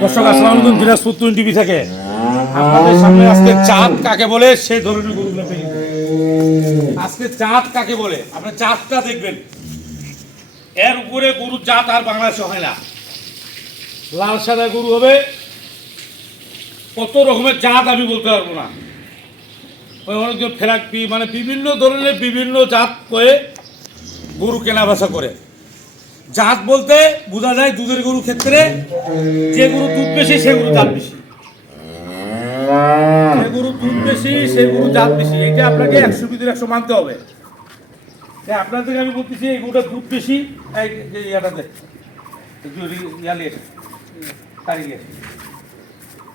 দর্শক, আসসালামু আলাইকুম, দিনাজপুর টিভি থেকে আপনাদের সামনে আজকে চাঁদ কাকে বলে সেই ধরনের গরুগুলো। আজকে চাঁদ কাকে বলে? আপনার চাঁদটা দেখবেন। এর উপরে গরুর জাত আর বাংলাদেশে হয় না। লাল, সাদা গরু হবে। কত রকমের জাত আমি বলতে পারব না। অনেকজন ফেরাক মানে বিভিন্ন ধরনের বিভিন্ন জাত করে গরু কেনা বেচা করে। জাত বলতে বোঝা যায় দুধের গরু ক্ষেত্রে যে গরু দুধ বেশি, সে গরু জাত বেশি। যে গরু দুধ বেশি, সে গরু জাত বেশি এটা আপনাকে একশো ভিতরে একশো মানতে হবে। তাই আপনাদেরকে আমি বলতেছি, এই গরুটা দুধ বেশি ইয়াটাতে ইয়া নিয়ে এসে।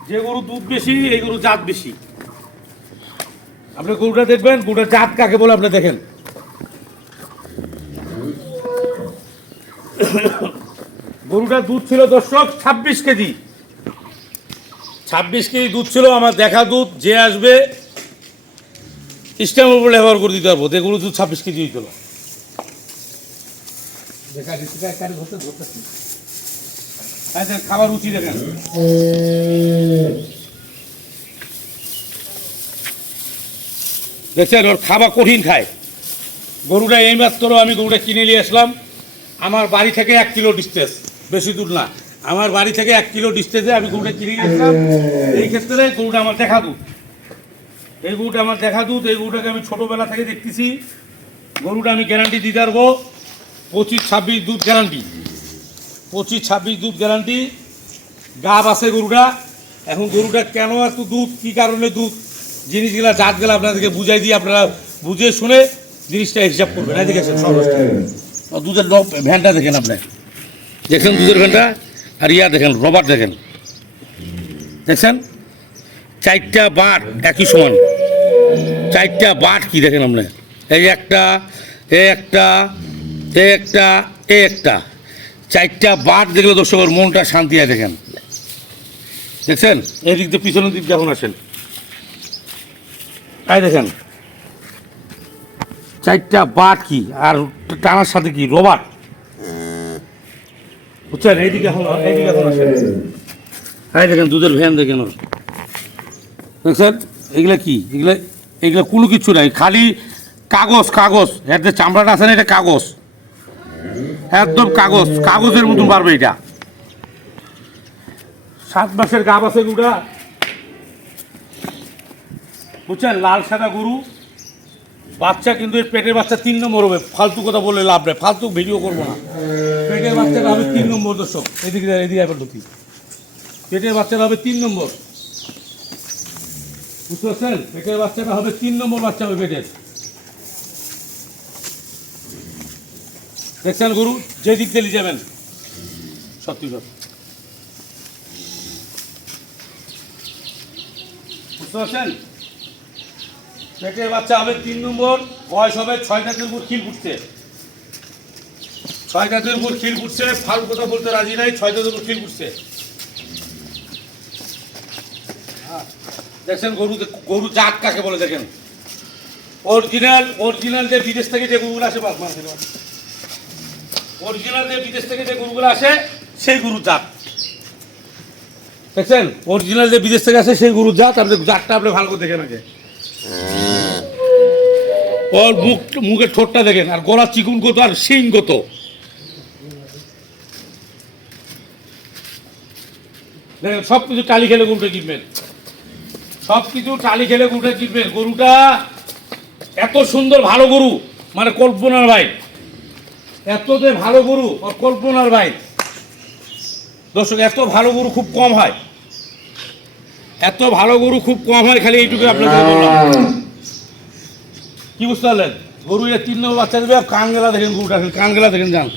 যে গরু দুধ বেশি, এই গরু জাত বেশি। আপনি গরুটা দেখবেন, গরুটা জাত কাকে বলে আপনি দেখেন। গরুটার দুধ ছিল দর্শক ছাব্বিশ কেজি। ছাব্বিশ কেজি দুধ ছিল আমার দেখা দুধ যে আসবে স্ট্যাম্প উপরে ব্যবহার করে দিতে পারব। গরু দুধ ছাব্বিশ কেজি হয়েছিল দেখেন, খাবার রুচি দেখেন। দেখছেন ওর খাবার কঠিন খায়। গরুটা এই মাত্র আমি গরুটা কিনে নিয়ে আসলাম। আমার বাড়ি থেকে এক কিলো ডিস্টেন্স বেশি দূর না। আমার বাড়ি থেকে এক কিলো ডিস্টেন্সে আমি গরুটা কিনে আসলাম এই ক্ষেত্রে গরুটা আমার দেখা দুধ এই গরুটা আমার দেখা দুধ এই গরুটাকে আমি ছোটোবেলা থেকে দেখতেছি। গরুটা আমি গ্যারান্টি দিতে পারব পঁচিশ ছাব্বিশ দুধ গ্যারান্টি পঁচিশ ছাব্বিশ দুধ গ্যারান্টি গাব আছে গরুটা। এখন গরুটা কেন এত দুধ কী কারণে দুধ জিনিসগুলা জাতগুলো আপনাদেরকে বুঝাই দিয়ে আপনারা বুঝে শুনে জিনিসটা হিসাব করবেন। এদিকে সহজটা দুধের ভ্যানটা দেখেন আপনি। দেখেন দুধের ভ্যানটা? আর ইয়া দেখেন, রবার দেখেন। দেখছেন? চারটা বাট একই সমান। চারটা বাট কি দেখেন আপনি? এই একটা, এ একটা এ একটা এ একটা। চারটা বাট দেখলে দর্শকের মনটা শান্তি হয় দেখেন। দেখছেন? এই দিক দিয়ে পিছনের দিক যখন আসেন। তাই দেখেন। চারটা বাট কি? আর টানার সাথে কি? রবার। বুঝছেন এইদিকে এইদিকে এখন আসেন এই দেখেন দুধের ভ্যান দেখেন ওর। দেখছেন এগুলা কি? এগুলা এগুলা কোনো কিছু নাই খালি কাগজ কাগজ। এর যে চামড়াটা আছে না এটা কাগজ। একদম কাগজ কাগজের মতন পারবে এটা। সাত মাসের গাব আছে গুড়া। বুঝছেন? লাল সাদা গরু। বাচ্চা কিন্তু এর পেটের বাচ্চা তিন নম্বর হবে। ফালতু কথা বলে লাভ নেই ফালতু ভিডিও করব না। পেটের বাচ্চাটা হবে তিন নম্বর দর্শক। এদিকে এদিকে একবার ঢুকি পেটের বাচ্চাটা হবে তিন নম্বর। বুঝতে পারছেন? পেটের বাচ্চাটা হবে তিন নম্বর বাচ্চা হবে পেটের। দেখছেন গরু? যে দিক দিয়ে যাবেন। সত্যি সত্যি বুঝতে পারছেন? পেটের বাচ্চা হবে তিন নম্বর, বয়স হবে ছয় দাঁতের উপর খিল ফুটছে। ছয় দাঁতের উপর খিল ফুটছে ফাল কথা বলতে রাজি নাই ছয় দাঁতের উপর খিল ফুটছে হ্যাঁ, দেখছেন গরু গরু জাত কাকে বলে দেখেন? অরিজিনাল অরিজিনাল যে বিদেশ থেকে যে গরুগুলো আসে অরিজিনাল যে বিদেশ থেকে যে গরুগুলো আসে সেই গরু জাত। দেখছেন? অরিজিনাল যে বিদেশ থেকে আসে সেই গরুর জাত আপনি জাতটা আপনি ভালো করে দেখেন আগে। ওর মুখ মুখের ঠোঁটটা দেখেন আর গলা চিকুন কত আর শিং কত দেখেন, সব কিছু টালি খেলে গরুটা কিনবেন। সব কিছু টালি খেলে গরুটা কিনবেন। গরুটা এত সুন্দর ভালো গরু মানে কল্পনার ভাই এত যে ভালো গরু ওর কল্পনার ভাই দর্শক, এত ভালো গরু খুব কম হয়। এত ভালো গরু খুব কম হয়, খালি এইটুকু বললাম। কি বুঝতে পারলেন? গরু এটা তিন নম্বর বাচ্চা দেবে আর কান গেলা দেখেন গরুটা, কান গেলা দেখেন যান।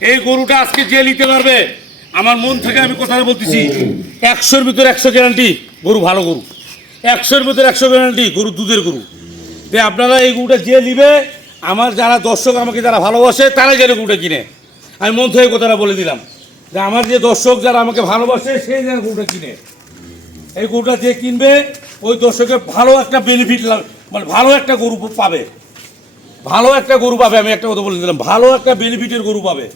এই গরুটা আজকে যে নিতে পারবে, আমার মন থেকে আমি কথাটা বলতেছি, একশোর ভিতরে একশো গ্যারান্টি গরু ভালো গরু। একশোর ভিতরে একশো গ্যারান্টি গরু দুধের গরু। তে আপনারা এই গরুটা যে নিবে, আমার যারা দর্শক আমাকে যারা ভালোবাসে, তারাই যেন গরুটা কিনে। আমি মন থেকে কথাটা বলে দিলাম, যে আমার যে দর্শক যারা আমাকে ভালোবাসে, সেই যেন গরুটা কিনে। এই গরুটা যে কিনবে, ওই দর্শকের ভালো একটা বেনিফিট মানে ভালো একটা গরু পাবে। ভালো একটা গরু পাবে, আমি একটা কথা বলে দিলাম। ভালো একটা বেনিফিটের গরু পাবে।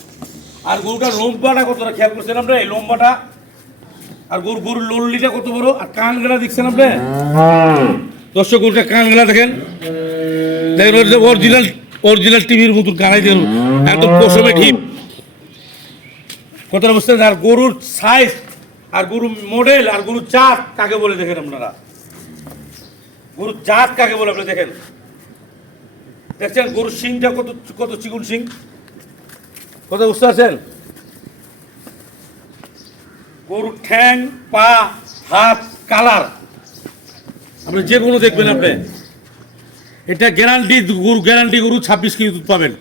আর গরুটার লম্বাটা কতটা খেয়াল করছেন আপনি? এই লম্বাটা। আর গরু, গরুর লল্লিটা কত বড়? আর কান গেলা দেখছেন আপনি? দর্শক, গরুটা কান গেলা দেখেন দেখেন অরিজিনাল অরিজিনাল টিভির মতন কানাই দেন একদম পশমে ঠিক কথাটা বুঝতে আর গরুর সাইজ আর গরুর মডেল আর গরুর জাত কাকে বলে দেখেন আপনারা? গরুর জাত কাকে বলে আপনি দেখেন? দেখছেন গরুর সিংটা কত কত চিকুন সিং? কত বুঝতে পারছেন গরুর ঠ্যাং, পা, হাত, কালার। আপনি যে কোনো দেখবেন আপনি। এটা গ্যারান্টি গরু গ্যারান্টি গরু ছাব্বিশ কেজি দুধ পাবেন।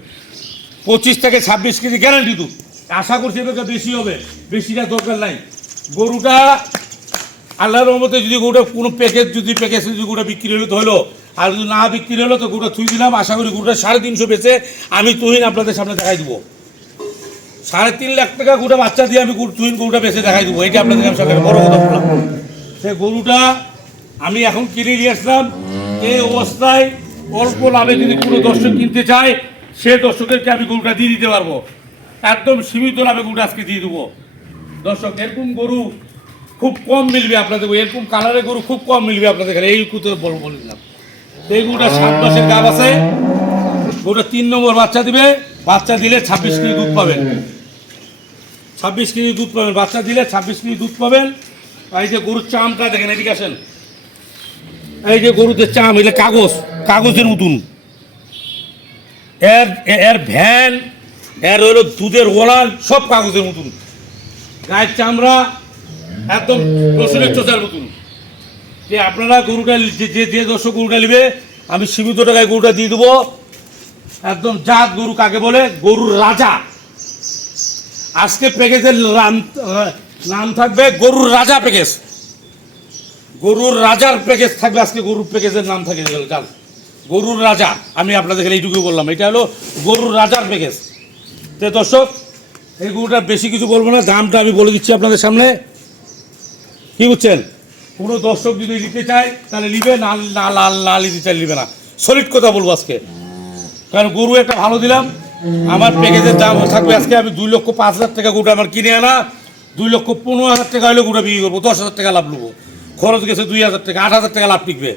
পঁচিশ থেকে ছাব্বিশ কেজি গ্যারান্টি দুধ। আশা করছি এটা বেশি হবে। বেশিটা দরকার নাই। গরুটা আল্লাহর রহমতে যদি গরুটা কোনো প্যাকেজ যদি প্যাকেজ যদি গরুটা বিক্রি হলো তো হলো আর যদি না বিক্রি হলো তো গরুটা তুই দিলাম, আশা করি গরুটা সাড়ে তিনশো বেচে আমি তুহিন আপনাদের সামনে দেখাই দেবো। সাড়ে তিন লাখ টাকা গরুটা বাচ্চা দিয়ে আমি তুহিন গরুটা বেচে দেখাই দেবো। এটা আপনাদের আমি সকালে বড় কথা বললাম। সে গরুটা আমি এখন কিনে নিয়ে আসলাম। এই অবস্থায় অল্প লাভে যদি কোনো দর্শক কিনতে চায়, সে দর্শকেরকে আমি গরুটা দিয়ে দিতে পারব। একদম সীমিত লাভে গরুটা আজকে দিয়ে দেবো। দর্শক, এরকম গরু খুব কম মিলবে আপনাদের। এরকম কালারের গরু খুব কম মিলবে আপনাদের এখানে। এই কুতো বল দিলাম। এই গরুটা সাত মাসের গাব আছে। গরুটা তিন নম্বর বাচ্চা দিবে। বাচ্চা দিলে ছাব্বিশ কেজি দুধ পাবেন। ছাব্বিশ কেজি দুধ পাবেন। বাচ্চা দিলে ছাব্বিশ কেজি দুধ পাবেন। এই যে গরুর চামটা দেখেন, এদিকে আসেন। এই যে গরুদের চাম, এটা কাগজ, কাগজের মতন এর এর ভ্যান, এর হলো দুধের ওলান, সব কাগজের মতন গায়ের চামড়া, একদম রসুনের চোচার মতন। যে আপনারা গরুটা যে যে দর্শক গরুটা নেবে, আমি সীমিত টাকায় গরুটা দিয়ে দেবো। একদম জাত গরু কাকে বলে? গরুর রাজা। আজকে প্যাকেজের নাম নাম থাকবে গরুর রাজা প্যাকেজ গরুর রাজার প্যাকেজ থাকবে, আজকে গরুর প্যাকেজের নাম থাকে, জান। গরুর রাজা, আমি আপনাদের এইটুকু বললাম। এটা হলো গরুর রাজার প্যাকেজ তো দর্শক, এই গরুটা বেশি কিছু বলব না, দামটা আমি বলে দিচ্ছি আপনাদের সামনে। কি বুঝছেন? কোনো দর্শক যদি নিতে চায়, তাহলে নিবে, না না লাল না নিতে চাই নিবে না। সলিড কথা বলব আজকে। কারণ গরু একটা ভালো দিলাম। আমার প্যাকেজের দাম থাকবে আজকে আমি দুই লক্ষ পাঁচ হাজার টাকা গোটা আমার কিনে আনা। দুই লক্ষ পনেরো হাজার টাকা হলে গোটা বিক্রি করব, দশ হাজার টাকা লাভ নেব। খরচ গেছে দুই হাজার টাকা, আট হাজার টাকা লাভ টিকবে।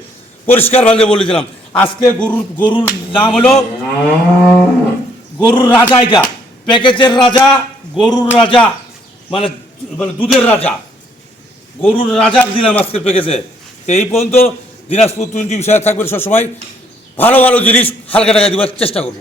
পরিষ্কার পরিষ্কারভাবে বলে দিলাম। আজকে গরুর গরুর দাম হলো গরুর রাজা এটা। প্যাকেজের রাজা, গরুর রাজা মানে মানে দুধের রাজা। গরুর রাজার দিলাম আজকের পেকেছে এই পর্যন্ত দিনাজপুর টোয়েন্টি বিষয়ে থাকবে সবসময়। ভালো ভালো জিনিস হালকা টাকা দেওয়ার চেষ্টা করব।